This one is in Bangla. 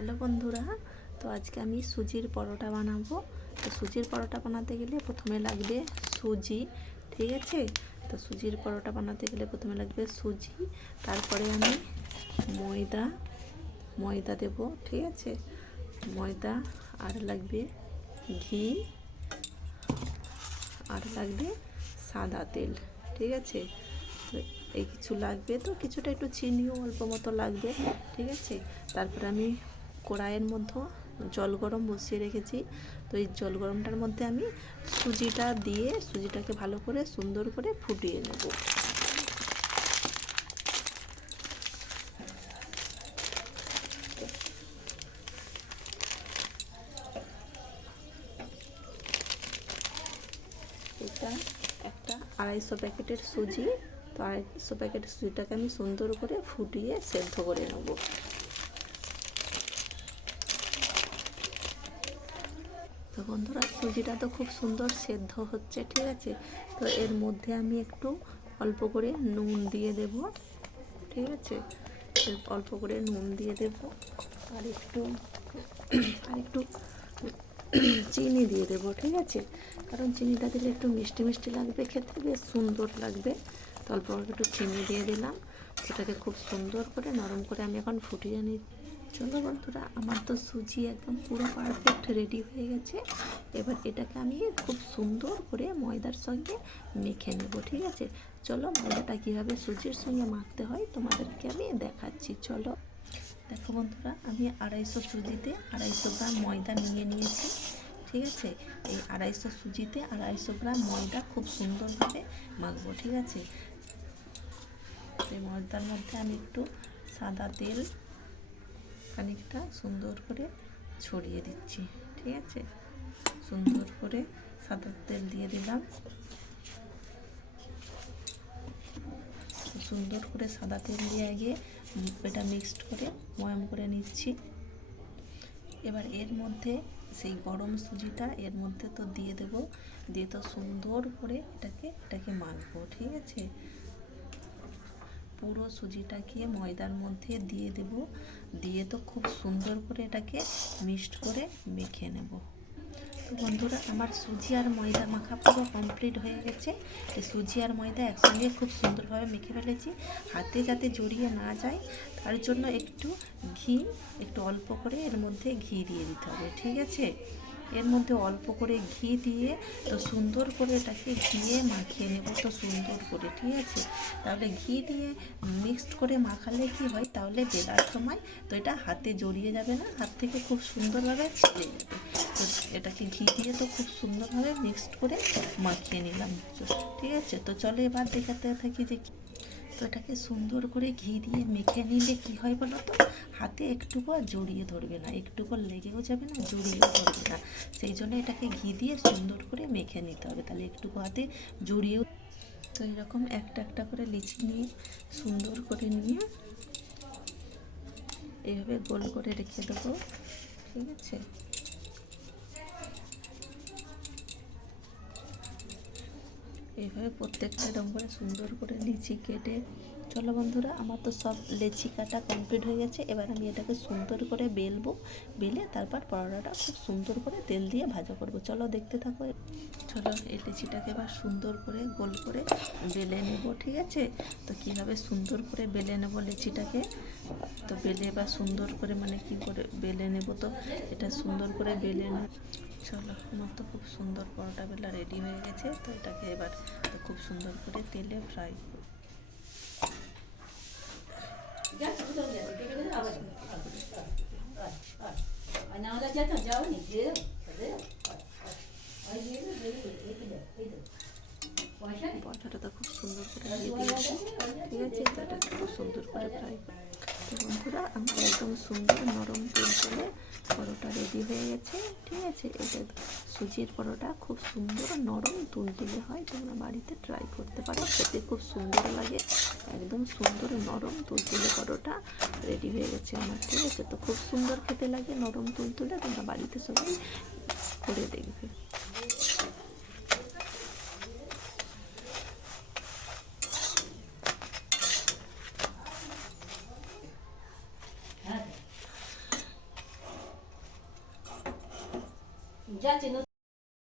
হ্যালো বন্ধুরা, তো আজকে আমি সুজির পরোটা বানাবো। তো সুজির পরোটা বানাতে গেলে প্রথমে লাগবে সুজি, ঠিক আছে। তো সুজির পরোটা বানাতে গেলে প্রথমে লাগবে সুজি, তারপরে আমি ময়দা দেব, ঠিক আছে। ময়দা, আর লাগবে ঘি, আর লাগবে সাদা তেল, ঠিক আছে। তো এই কিছু লাগবে, তো কিছুটা একটু চিনিও অল্প মতো লাগবে, ঠিক আছে। তারপরে আমি কড়াইয়ের মধ্যে জল গরম বসিয়ে রেখেছি। তো এই জল গরমটার মধ্যে আমি সুজিটা দিয়ে সুজিটাকে ভালো করে সুন্দর করে ফুটিয়ে নেব। এটা একটা 250 প্যাকেটের সুজি। তো 250 প্যাকেটের সুজিটাকে আমি সুন্দর করে ফুটিয়ে সেদ্ধ করে নেব। তো বন্ধুরা, সুজিটা তো খুব সুন্দর সেদ্ধ হচ্ছে, ঠিক আছে। তো এর মধ্যে আমি একটু অল্প করে নুন দিয়ে দেব, ঠিক আছে। অল্প করে নুন দিয়ে দেব, আর একটু চিনি দিয়ে দেব, ঠিক আছে। কারণ চিনিটা দিলে একটু মিষ্টি মিষ্টি লাগবে, খেতে বেশ সুন্দর লাগবে। তো অল্প একটু চিনি দিয়ে দিলাম। এটাকে খুব সুন্দর করে নরম করে আমি এখন ফুটিয়ে নিই। চলো বন্ধুরা, আমার তো সুজি একদম পুরো পারফেক্ট রেডি হয়ে গেছে। এবার এটাকে আমি খুব সুন্দর করে ময়দার সঙ্গে মেখে নেব, ঠিক আছে। চলো ময়দাটা কীভাবে সুজির সঙ্গে মাখতে হয় তোমাদেরকে আমি দেখাচ্ছি। চলো দেখো বন্ধুরা, আমি 250 সুজিতে 250 গ্রাম ময়দা নিয়েছি, ঠিক আছে। এই 250 সুজিতে 250 গ্রাম ময়দা খুব সুন্দরভাবে মাখবো, ঠিক আছে। এই ময়দার মধ্যে আমি একটু সাদা তেল খানিকটা সুন্দর করে ছড়িয়ে দিচ্ছি, ঠিক আছে। সুন্দর করে সাদা তেল দিয়ে দিলাম। সুন্দর করে সাদা তেল দিয়ে আগে এটা মিক্সড করে ময়াম করে নিচ্ছি। এবার এর মধ্যে সেই গরম সুজিটা এর মধ্যে তো দিয়ে দেব, দিয়ে তো সুন্দর করে এটাকে মাখবো, ঠিক আছে। পুরো সুজিটাকে ময়দার মধ্যে দিয়ে দেব, দিয়ে তো খুব সুন্দর করে এটাকে মিক্সড করে মেখে নেব। তো বন্ধুরা, আমার সুজি আর ময়দা মাখা পুরো কমপ্লিট হয়ে গেছে। এই সুজি আর ময়দা একসঙ্গে খুব সুন্দরভাবে মেখে ফেলেছি। হাতে যাতে জড়িয়ে না যায় তার জন্য একটু অল্প করে এর মধ্যে ঘি দিয়ে দিতে হবে, ঠিক আছে। এর মধ্যে অল্প করে ঘি দিয়ে তো সুন্দর করে এটাকে ঘিয়ে মাখিয়ে নেব, তো সুন্দর করে, ঠিক আছে। তাহলে ঘি দিয়ে মিক্সড করে মাখালে কি হয়, তাহলে বেলার সময় তো এটা হাতে জড়িয়ে যাবে না, হাত থেকে খুব সুন্দরভাবে ছেড়ে যাবে। তো এটাকে ঘি দিয়ে তো খুব সুন্দরভাবে মিক্সড করে মাখিয়ে নিলাম, ঠিক আছে। তো চলো এবার দেখাতে থাকি যে তো এটাকে সুন্দর করে ঘি দিয়ে মেখে নিলে কি হয় বলো তো, হাতে একটুকু আর জড়িয়ে ধরবে না, একটুকু লেগেও যাবে না, জড়িয়েও ধরবে না। সেই জন্য এটাকে ঘি দিয়ে সুন্দর করে মেখে নিতে হবে, তাহলে একটুকু হাতে জড়িয়েও। তো এরকম একটা একটা করে লিচি নিয়ে সুন্দর করে নিয়ে এইভাবে গোল করে রেখে দেবো, ঠিক আছে। এইভাবে প্রত্যেকটা এরকম করে সুন্দর করে লিচি কেটে। চলো বন্ধুরা, আমার তো সব লেচি কাটা কমপ্লিট হয়ে গেছে। এবার আমি এটাকে সুন্দর করে বেলবো, বেলে তারপর পরোটাটা খুব সুন্দর করে তেল দিয়ে ভাজা করবো। চলো দেখতে থাকো। চলো এই লেচিটাকে এবার সুন্দর করে গোল করে বেলে নেব, ঠিক আছে। তো কীভাবে সুন্দর করে বেলে নেব লেচিটাকে, তো বেলে এবার সুন্দর করে কি করে বেলে নেব, তো এটা সুন্দর করে বেলে নেব। চলো, আমার তো খুব সুন্দর পরোটা বেলা রেডি হয়ে গেছে। তো এটাকে এবার তো খুব সুন্দর করে তেলে ফ্রাই করব। পরোটাটা তো খুব সুন্দর করে দিয়ে দিয়েছি, ঠিক আছে। তো এটাকে খুব সুন্দর করে ফ্রাই করব। তো বন্ধুরা, আমার একদম সুন্দর নরম তুলতুলে পরোটা রেডি হয়ে গেছে, ঠিক আছে। এটা সুজির পরোটা খুব সুন্দর নরম তুলতুলে হয়, তোমরা বাড়িতে ট্রাই করতে পারো, খেতে খুব সুন্দর লাগে। একদম সুন্দর নরম তুলতুলে পরোটা রেডি হয়ে গেছে আমার, ঠিক আছে। তো খুব সুন্দর খেতে লাগে নরম তুলতুলে, তোমরা বাড়িতে সবাই করে দেখবে। যাচ্ছে